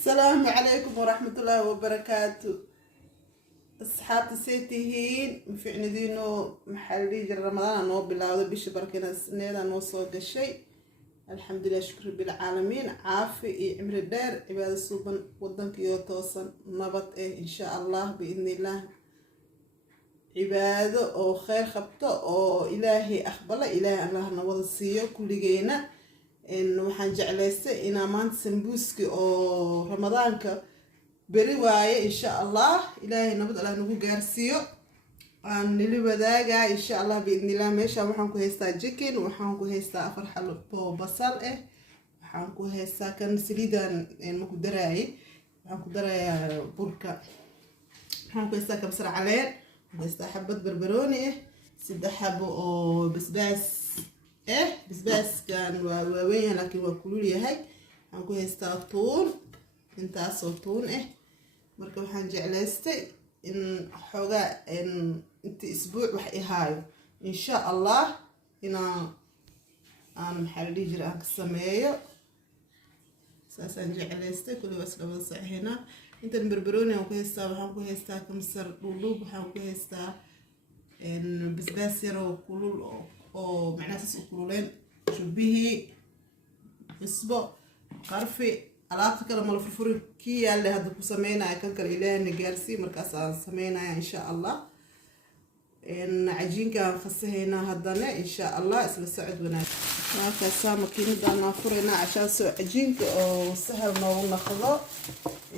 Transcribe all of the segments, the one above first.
السلام عليكم ورحمة الله وبركاته. أصحاب سيتيهين مفعنا دينو محلي جر رمضان نو بالله بيش بركنا سنيدا نو صوت الشيء. الحمد لله شكر بالعالمين عافي عمر الدار عبادة صوبا ودنك يوتوصا نبط إن شاء الله بإذن الله عبادة أو خير خبطة أو إلهي أخبلا إلهي الله نوض السيو كل جينا إنه waxaan jeclaystay inaan maanta sambuuski oo ramadaanka beri waaye insha Allah ilaahay nabad Allah nagu gaarsiiyo aan nili wadaaga insha Allah biidnillah meesha waxaan ku haystaa chicken waxaan ku haystaa afar xalo oo basal waxaan ku haystaa kan saliidan ma ku daraayay waxaan ku darayaa burka waxaan ku haystaa kabsar caleen waxaan ku haystaa xabad barbarooni saddex xabo oo basbaas بس كان وين لكن وكلوا لي هاي هنكو هستاطون انت صوتون مركب حنجعلستي ان حوجا ان انت اسبوع وحي هاي ان شاء الله هنا انا محلي جرا السمايه اساسا جعلستي كل بس لو هنا انت البربروني وكو هستا وحنكو هستا كمسر لولوب وحنكو هستا ان بسباس يرو كلول oo macnahaas u kuruleen shubihi isbo qarfi alaabta kala mal furfuri ki yaale hadda ku sameynaa kan kale ilaahay gaarsi markaas aan sameynaa insha Allah in cajiinka fasaheena hadana insha Allah isla socod wanaag marka makiinada aan furayna ashaan soo cajiinka oo sahal noogu noqdo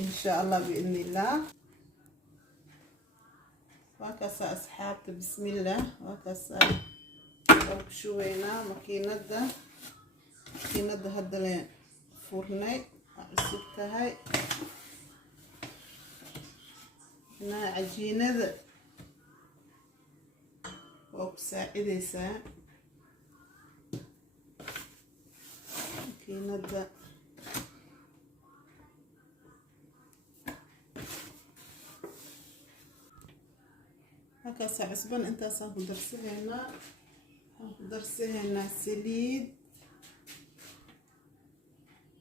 insha Allah biidnillah وكاسا أصحابتي بسم الله وكاسا شوينا ماكينة هدا لين فرني عصبتها هنا عجينة وبساعديسا ماكينة هكذا عصبان انت صاحب درسينا سليد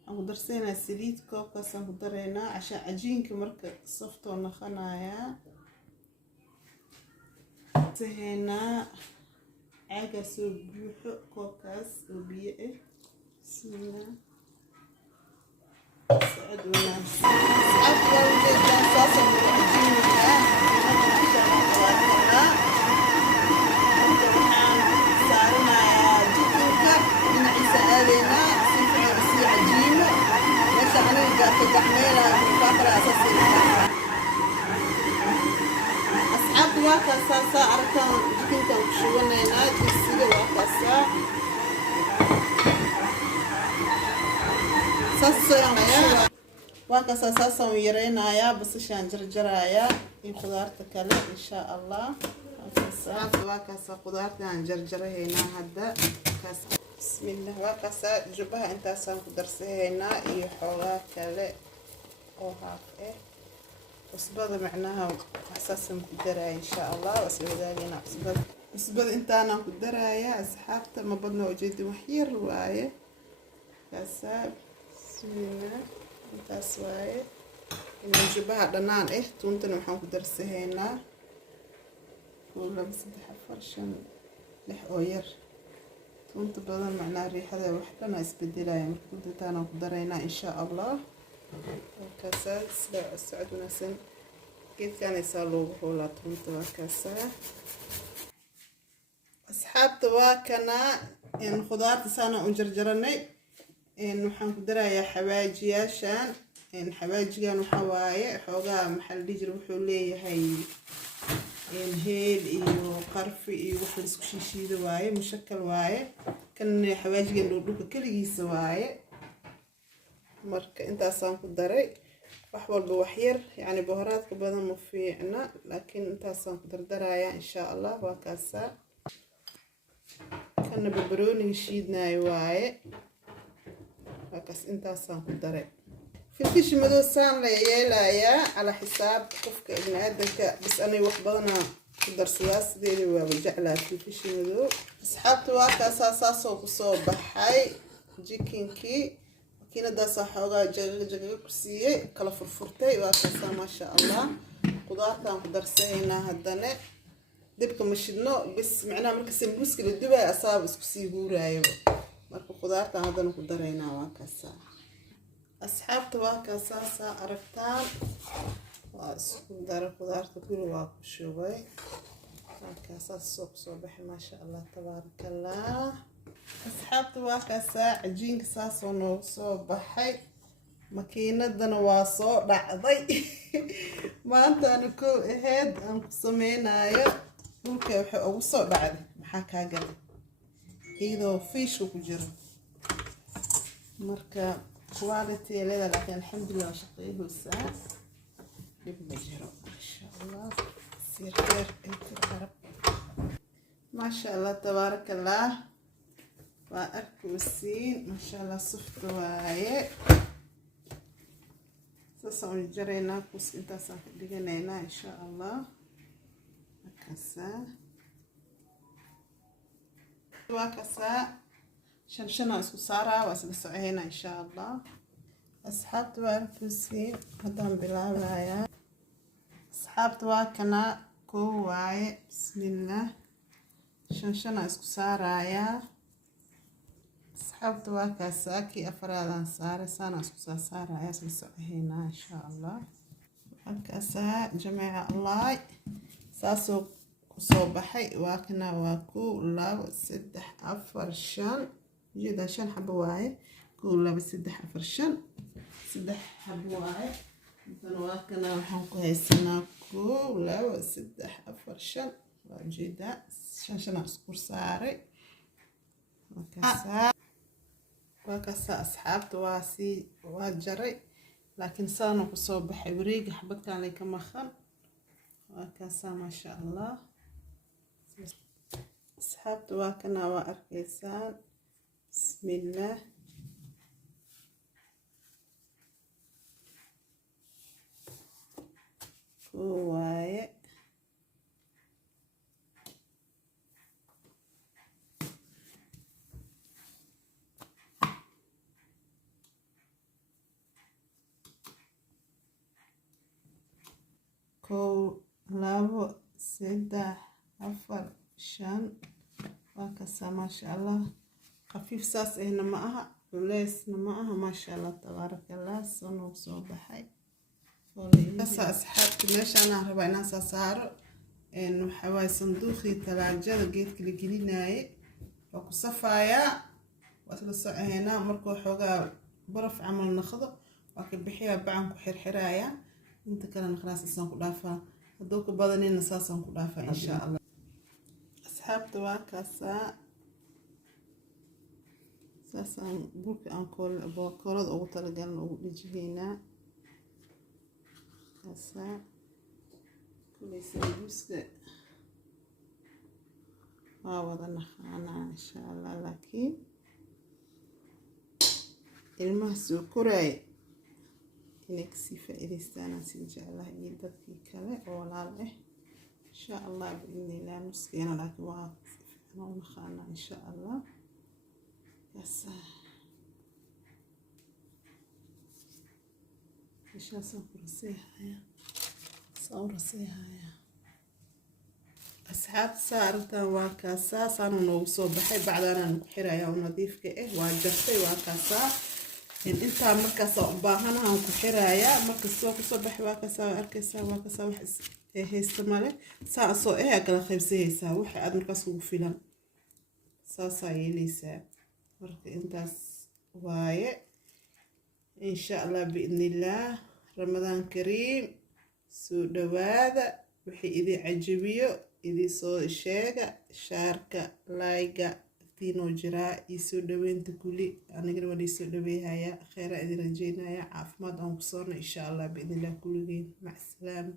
او درسينا سليد كوكا صاحب درينا عشان عجينك مركب صفتو نخنايا تهينا عاقا سوبيوحو كوكاس وبيئه بسم الله سعد وناس سعد ووجد صاصة من عجينك أصحاب واكاسا أركان جكنتا وشوانينا جسيدة واكاسا ساسا واكاسا ساسا ويرينايا بس شان جرجرايا خضارتك إن شاء الله واكاسا خضارتنا جرجرهينا هدا كاسا بسم الله واكاسا جبها انت سانك درسهينا iyo xogaa kale oo haaf usbada macnaha xasaasan ku daray insha Allah waswadaagina usbada intaana ku daraya asxaabta ma badno ujeedin wax yar waaye kaasab sina intaas waaye in jubbaha dhanaan tuuntana waxaan ku darsahaynaa kula 3 4 5 6 oo yar tunta badan macnaa riixada wax dhan isbedelaya marka intaana ku daraynaa insha Allah كاسات سعد ونسن كيف كان يسالوا بحولا تونت وكاسا أصحاب تواكنا إن خضار تسانا أنجرجرني إن وحن قدرة يا حواجي عشان إن حواجي كانوا حواي حوجا محل يجرب حولي هاي إن هيل إيو قرفي إيو وحلس كشيشي دواي مشكل واي كان حواجي كانوا دوك كل يسواي marka intaasaan ku daray wax walba wax yar yani boharaadka badan ma fiicna laakiin intaasaan ku dardaraya insha Allah waa kaasa kana barbarooni shiidnay waaye waa kaas intaasaan ku daray filfish madow saan la yeelaya ala xisaab qofka ibn aadanka bis anay wax badan ku darsadaa sideedii waa jeclaa filfish madow asxaabtu waa kaasa saasoo ku soo baxay jikinkii makiinadaas xoogaa jagaga ku siiyey kala furfurtay waa kasaa maasha allah qudaartaan ku darsanaynaa haddana dibka ma shidno bis macnaha marka sambuuska la dubayo asaaba isku sii huuraayo marka qudaartaan haddana ku daraynaa waa kasaa asxaabta waa kasaa saa aragtaan waa isku dara qudaarta kuli waa ku shubay waa kasaa soo baxay maasha allah tabaarakallah asxaabta waa kasaa cajiinka saasoo noogu soo baxay makiinadana waa soo dhacday maantaana kow aheyd aan ku samaynayo dhulka waxay ugu soo dhacday maxaa kaa galay iyadoo fiishka ku jiro marka quality leeda laakiin alxamdulillah shaqeeyuusaa dhib ma jiro maasha allah siir kheer inta arab maasha allah tabaarakallah waa arkaysiin maasha allah sufta waaye saasaan u jaraynaa kus intaasaan ka dhiganaynaa insha allah waa kasaa shan isku saaraa waa isla soconaynaa insha allah asxaabta waa arkaysiin haddaan bilaabayaa asxaabta waa kana koo waaye bismillah shan isku saarayaa asxaabta waa kasaa kii afaraadaan saaray saana isku saarayaa isla soconaynaa insha allah waa kasaa jamiica allah saasoo kusoo baxay waa kana waa 1 2 3 4 5 jida 5 xabo waaye 1 2 3 4 5 3 xabo waaye intan waa kana waxaan ku haysanaa 1 2 3 4 5 waa jida 5 isku saaray waa kasaa asxaabta waa jaray laakiin saana kusoo baxay wareega xabadkan lay ka maqan waa kasaa maasha allah asxaabta waa kana waa arkaysaan bismillah waaye labo 3 4 5 waa kasaa maasha allah khafiif saas ahna ma aha culeysna ma aha maasha allah tabaarakallah soo soo baxay kasaa asxaabta meeshaan aan rabaa inaan saaro waxa waaye sanduuqii talaajada geedka la gelinaayay waa ku safayaa waa isla soconaynaa markuu xoogaa baraf camal noqdo waa ka bixiyaa bacan ku xirxirayaa inta kalena khalaas isaan ku dhaafaa hadduu ka badanina saasaan ku dhaafaa insha allah asxaabta waa kasaa saasaan burka aan koolada ugu talagalna ugu dhijihaynaa kasaa kulay sambuuska waa wada naqaanaa insha allah laakiin ilmaha soo koraay inay kasii faa'iidaystaan aan sii jeclahay iyo dadkii kale oo walaal ah insha allah biidnillah nuskeena laakiin waa si fiican u naqaanaa insha allah kasaa meeshaasaan ku raseehayaa asxaabta saa aragtaan waa kaasaa saana noogu soo baxay bacdaanaan ku xirayaa oo nadiifka ah waa jartay waa kaasaa intaan markaas u baahanahan ku xirayaa markaas waa kusoo baxay waa kaasaa arkaysaa waa kaasaa wax haysta male saa soo kala qaybsanaysaa waxa aad markaas ugu filan saasaa yeelaysaa marka intaas waaye insha allah biidnillah ramadaan kariim soo dhawaada wixii idin cajabiyo idin soo sheega shaarka layga tiinoo jiraa isoo dhaweynta kuli anigana waan isoo dhaweehayaa khayra idin rajeynaya caafimaad aan ku soorno insha allah biidnillah kulligeen mac salaam